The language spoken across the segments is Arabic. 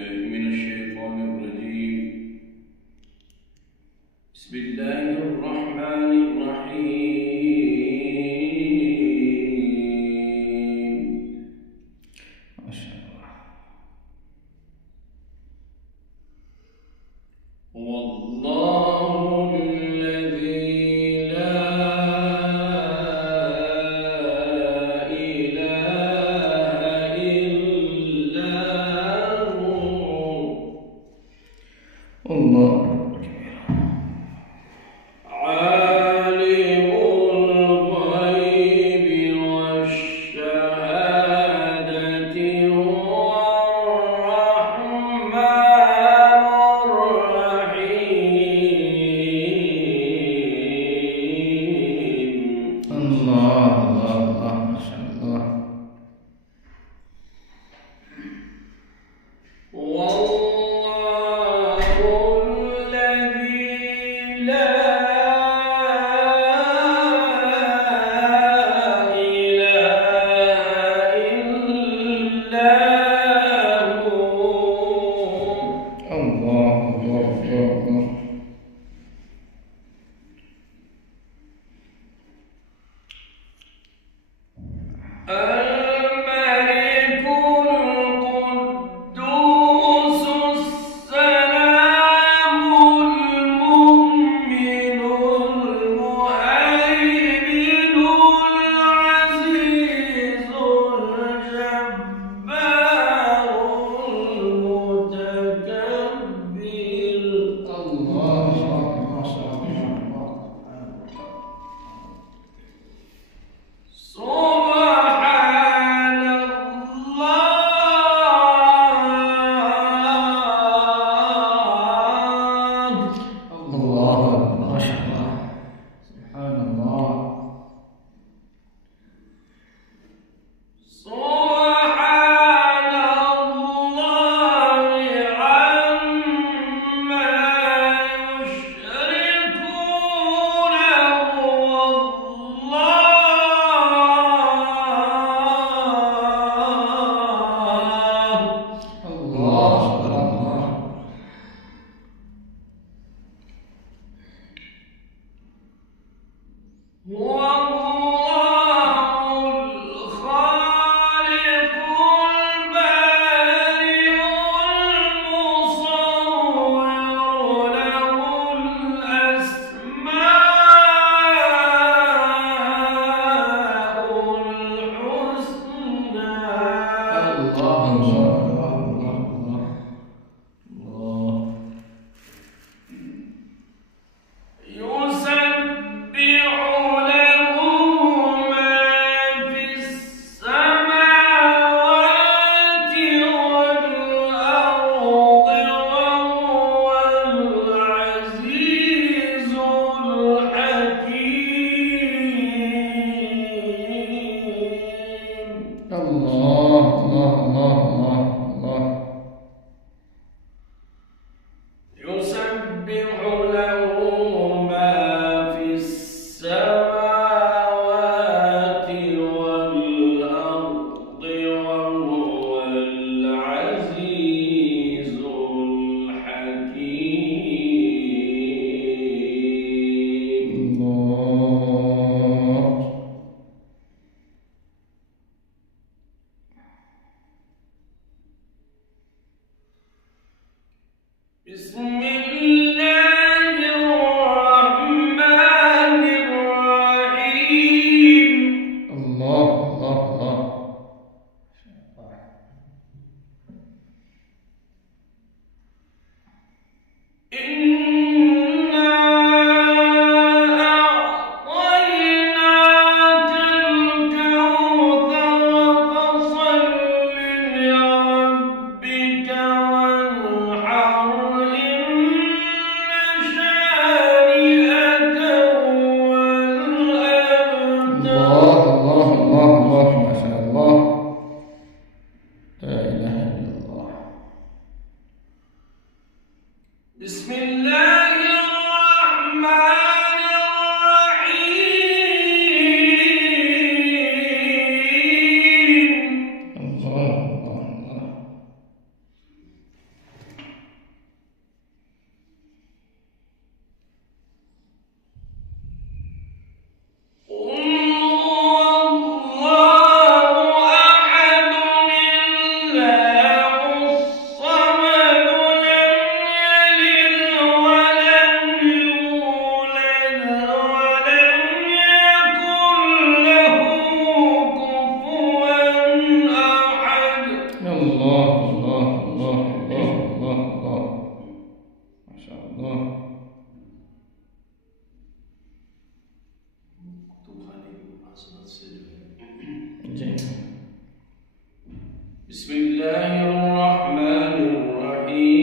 بالله من الشيطان الرجيم. بسم الله الرحمن الرحيم. ما شاء الله. والله الذي لا إله إلا هو. الله عالم الغيب والشهادة هو الرحمن الرحيم. الله الله الله ما شاء الله. والله الذي لا إله إلا هو. الله الله الله. الملك القدوس السلام المؤمن المهيمن العزيز الجبار المتكبر. الله ما شاء الله. سبحان الله. الله ما شاء الله. سبحان الله. سبحان الله عما يشركون. الله الله. هو الله الخالق البارئ المصور له الأسماء الحسنى. الله الله الله الله. يسبح له ما في السماوات والأرض وهو العزيز الحكيم. الله الله الله الله. يسبح له ما في السماوات والأرض وهو العزيز الحكيم. الله. بسم الله الرحمن الرحيم. الله الله الله. إنا أعطيناك الكوثر فصل لربك وانحر إن شانئك هو الأبتر. الله الله الله الله ما شاء الله. لا إله إلا الله. بسم الله الرحمن الرحيم. الله الله الله. الله الله الله الله الله الله. ما شاء الله. جيد. بسم الله الرحمن الرحيم.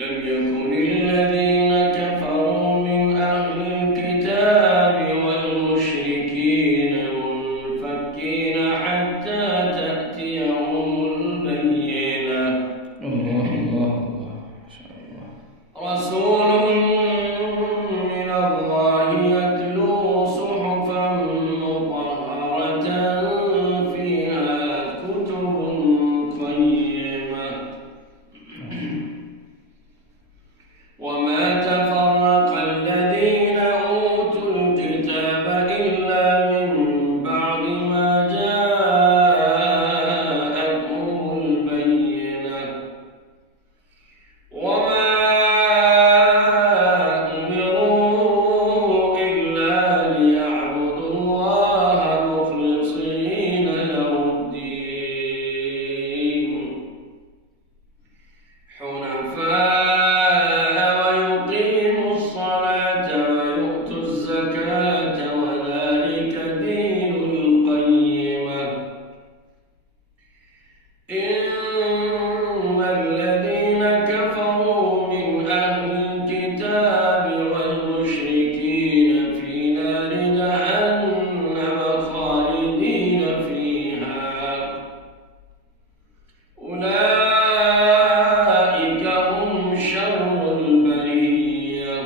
لم يكن الذين كفروا من أهل الكتاب والمشركين منفكين حتى تأتيهم البينة. الله الله الله. ما شاء الله. رسول من الله يتلو صحفا مطهرة فيها كتب قيمة. وما تفرق الذين أوتوا الكتاب إلا من بعد ما جاءتهم البينة. وما أمروا إلا ليعبدوا الله مخلصين له الدين حنفاء ويقيموا الصلاة ويؤتوا الزكاة وذلك دين القيمة. إن الذين كفروا من أهل الكتاب والمشركين في نار جهنم خالدين فيها. أولئك هم شر البرية.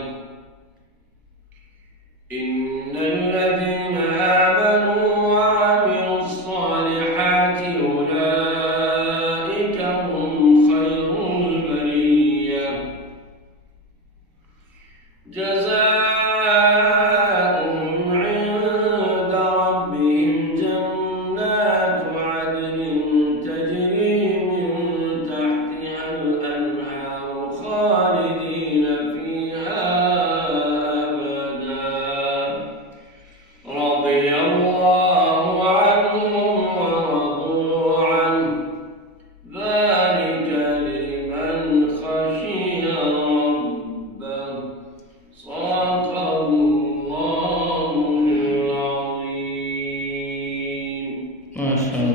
إن الذين آمنوا وعملوا الصالحات أولئك هم خير البرية. جزاؤهم عند ربهم جنات عدن تجري من تحتها الأنهار خالدين فيها أبدا. رضي الله عنهم ورضوا عنه ذلك لمن خشي ربه. صدق الله العظيم. ما شاء